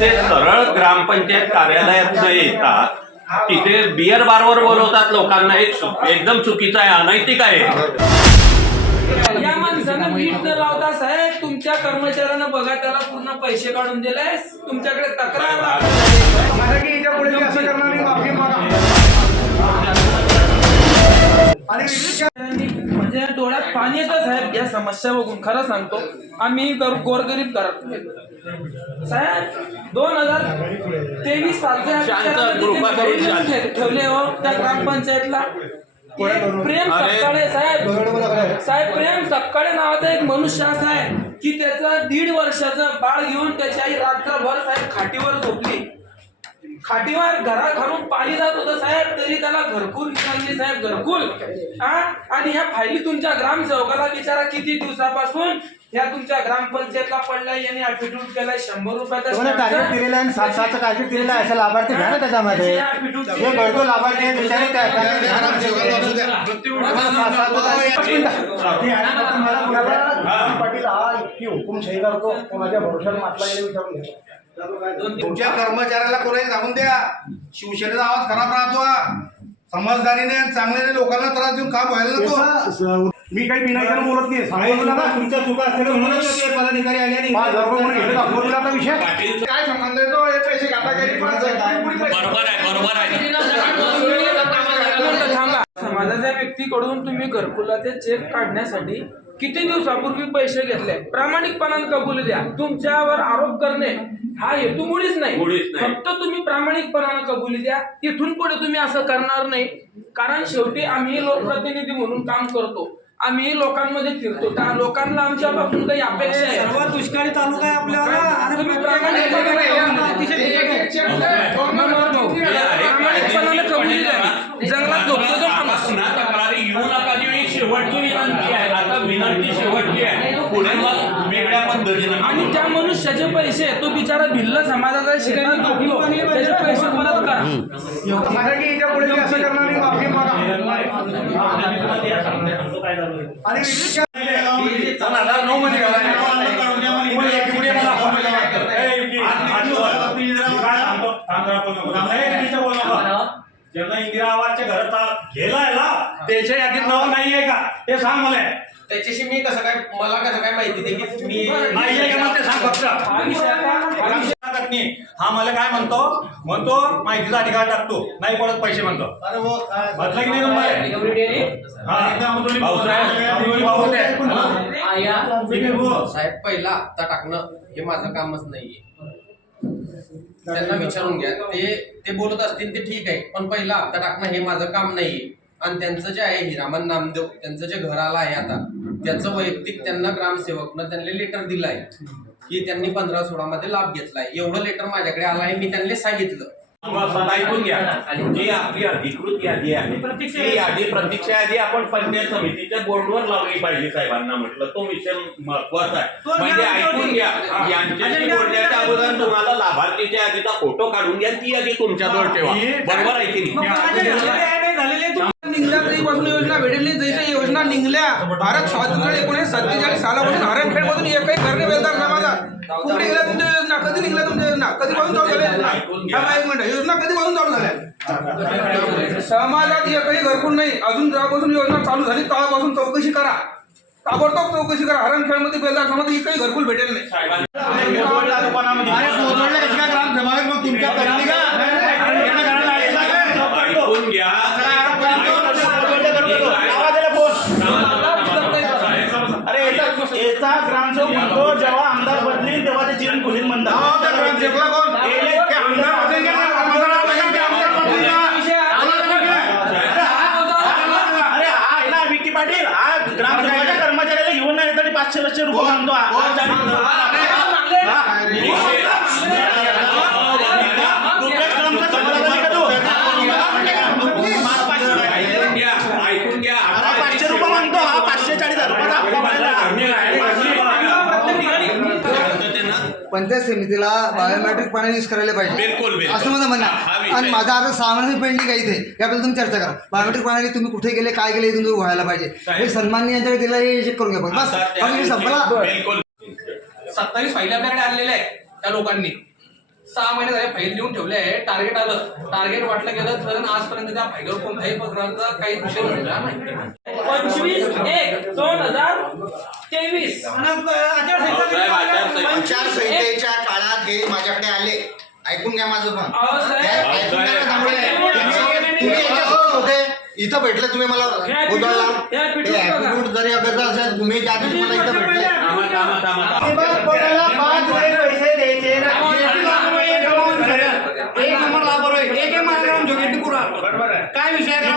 ते सरळ ग्रामपंचायत कार्यालयात न येतात तिथे बियर बारवर बोलवतात लोकांना हे चुक- एकदम चुकीचं आहे अनैतिक आहे. या माणसानं नीट न लावता साहेब तुमच्या कर्मचाऱ्यानं बघा त्याला पूर्ण पैसे काढून दिले तुमच्याकडे तक्रार पुढे असं करणार नाही माफी मागा. आणि म्हणजे डोळ्यात पाणी येतं साहेब या समस्या बघून खरं सांगतो. आम्ही गर- गोरगरीब घरात. साहेब दोन हजार तेवीस सालच्या शांत, कृपा करून शांत. ठे- ठेवले हो त्या ग्रामपंचायतला. प्रेम. सपकाळे साहेब. साहेब प्रेम सपकाळे नावाचा एक मनुष्य असा आहे की त्याचं दीड वर्षाचं बाळ घेऊन त्याची आई रात्रभर साहेब खाटीवर झोपली. खाटीवर घरा घरून पाणी जात होतं साहेब तरी त्याला घरकुल मिळाली साहेब घरकुल. हा? आणि ह्या फायली तुमच्या ग्रामसेवकाला बिचारा किती दिवसापासून ह्या तुमच्या ग्रामपंचायतला पडलाय यांनी ऍटिट्यूड केलाय शंभर रुपयाचा टार्गेट. दिलेलं आहे आणि सात सातचं टार्गेट दिलेलं आहे असं लाभार्थी घ्या ना त्याच्यामध्ये. हे जे लाभार्थी त्या- पाटील हा इतकी हुकुमशाही करतो. कोणाच्या मातला विचारून घ्या तुमच्या कर्मचाऱ्याला कोणाही सांगून द्या. शिवसेनेचा आवाज खराब राहतो. समजदारीने आणि चांगल्याने लोकांना त्रास देऊन काम व्हायला नको. मी काही विनाकारण बोलत नाही. तुमच्या चुका असतील म्हणूनच ते पदाधिकारी आले आणि विषय. काय संबंध येतो हे पैसे बरोबर आहे बरोबर आहे. समाजाच्या व्यक्तीकडून तुम्ही घरकुलाचे चेक काढण्यासाठी किती दिवसापूर्वी पैसे घेतले? प्रामाणिकपणाने कबूल द्या. तुमच्यावर आरोप करणे हा हेतू मुळीच नाही. मुळीच नाही. फक्त तुम्ही प्रामाणिकपणाने कबुली द्या. इथून पुढे तुम्ही असं करणार नाही. कारण शेवटी आम्ही लोकप्रतिनिधी म्हणून काम करतो. आम्ही लोकांमध्ये फिरतो. त्या लोकांना आमच्यापासून काही अपेक्षा आहे. सर्वात दुष्काळी तालुका आहे आपल्याला. तुम्ही कबुली द्या जंगलात झोपतो तो माणूस. ना तक्रारी येऊ नका जी ही शेवटची विनंती आहे आता विनंती शेवटची आहे पुढे मग वेगळ्या पद्धतीनं आणि त्या मनुष्याचे पैसे तो बिचारा भिल्ल समाजाचा शेतात झोपलो त्याचे पैसे परत करा नऊ मध्ये ज्यांना इंदिरा आवाजच्या घरात गेलाय ना त्याच्या यादीत नाव नाहीये का? ते सांग मला. त्याच्याशी मी कसं काय मला कसं काय माहिती दे की मी का ते सांग फक्त हा हा नाही. हा मला काय म्हणतो म्हणतो माहितीचा अधिकार टाकतो नाही पडत पैसे म्हणतो बदला की नाही नंबर हा. भाऊसाहेब, भाऊ होते. साहेब पहिला हप्ता टाकणं हे माझं कामच नाहीये त्यांना विचारून घ्या ते ते बोलत असतील ते ठीक आहे पण पहिला हप्ता टाकणं हे माझं काम नाहीये आणि त्यांचं जे आहे हिरामन नामदेव त्यांचं जे घर आलं आहे आता त्याचं वैयक्तिक त्यांना ग्रामसेवकनं त्यांना लेटर दिलंय. की त्यांनी पंधरा सोळा मध्ये लाभ घेतलाय. एवढं लेटर माझ्याकडे आलं आहे मी त्यांना सांगितलं. ऐकून घ्या. जी आपली अधिकृत यादी आहे ती यादी प्रतीक्षा यादी आपण पंचायत समितीच्या बोर्डवर लावली पाहिजे साहेबांना म्हटलं. तो विषय महत्त्वाचा आहे. म्हणजे ऐकून घ्या. यांच्याशी बोलण्याच्या अगोदर तुम्हाला लाभार्थीच्या यादीचा फोटो काढून घ्या ती यादी तुमच्याजवळ ठेवा. बरोबर आहे की नाही? तरीपासून योजना भेटली जैसे योजना निघल्या भारत स्वातंत्र्य एकोणीशे सत्तेचाळीस सालापासून हरणखेड मधून एकही घरने बेलदार समाजात कुठे गेल्या तुमच्या योजना? कधी निघल्या तुमच्या योजना? कधीपासून चालू झाल्या योजना? एक मिनिट योजना कधीपासून चालू झाल्या? समाजात एकही घरकुल नाही. अजून जेव्हापासून योजना चालू झाली तेव्हापासून चौकशी करा. ताबडतोब चौकशी करा. हरणखेडमध्ये बेलदार समाज एकही घरकुल भेटेल नाही अरे बोलवलं कशी काय ग्रामसभा आहे? मग तुमच्या करणी का? यांना घराला ऐकलं का? ऐकून घ्या अरे याचा- ग्रामसेवक म्हणतो जेव्हा आमदार बदलील तेव्हा ते चिरण खुलीन म्हणतात हो, त्या ग्रामसेवकला कोण? गेले ते आमदार बदलेल का? आम्हाला लागेल की आमदार बदलील का? अरे हा आहे ना विकी पाटील हा ग्रामसेवकाच्या कर्मचाऱ्याला घेऊन नाही तरी पाचशे पाचशे रुपये हा. हा, चाळीस हजार. हा. तुमच्या ग्रामचा समाजाला नाही का तू? ऐकून घ्या ऐकून घ्या हा पाचशे रुपये मागतो हा पाचशे चाळीस हजार रुपयाचा हप्ता भरायला. शांततेनं पंचायत समितीला बायोमेट्रिक पाणी यूज करायला पाहिजे? बिलकुल, बिलकुल. असं माझं म्हणणं हा आहे. विषय. आणि माझा आता महिने पेंडिंग आहे इथे? याबद्दल तुम्ही चर्चा करा. बायोमेट्रिक प्रणाली तुम्ही कुठे गेले काय गेले हे तुम्ही व्हायला पाहिजे. हे सन्माननीय यांच्याकडे दिला हे चेक करून घ्या बस. आता त्या हा विषय संपला बिलकुल. सत्तावीस फाईली आपल्याकडे आणलेल्या आहेत त्या लोकांनी. सहा महिने झाले फाईल लिहून ठेवले आहे. टार्गेट आलं. टार्गेट वाटलं गेलं तर आजपर्यंत त्या फाईलवर कोणत्याही प्रकारचा काही विषय झालेला नाही. पंचवीस एक दोन हजार तेवीस. आचारसंहितेच्या काळात हे माझ्याकडे आले. ऐकून घ्या माझं पण. इथं भेटले तुम्ही मला. ऍटिट्यूड जरी अगोदर असेल तुम्ही ज्या दिवशी मला इथं भेटले. बरोबर आहे काय विषय आहे?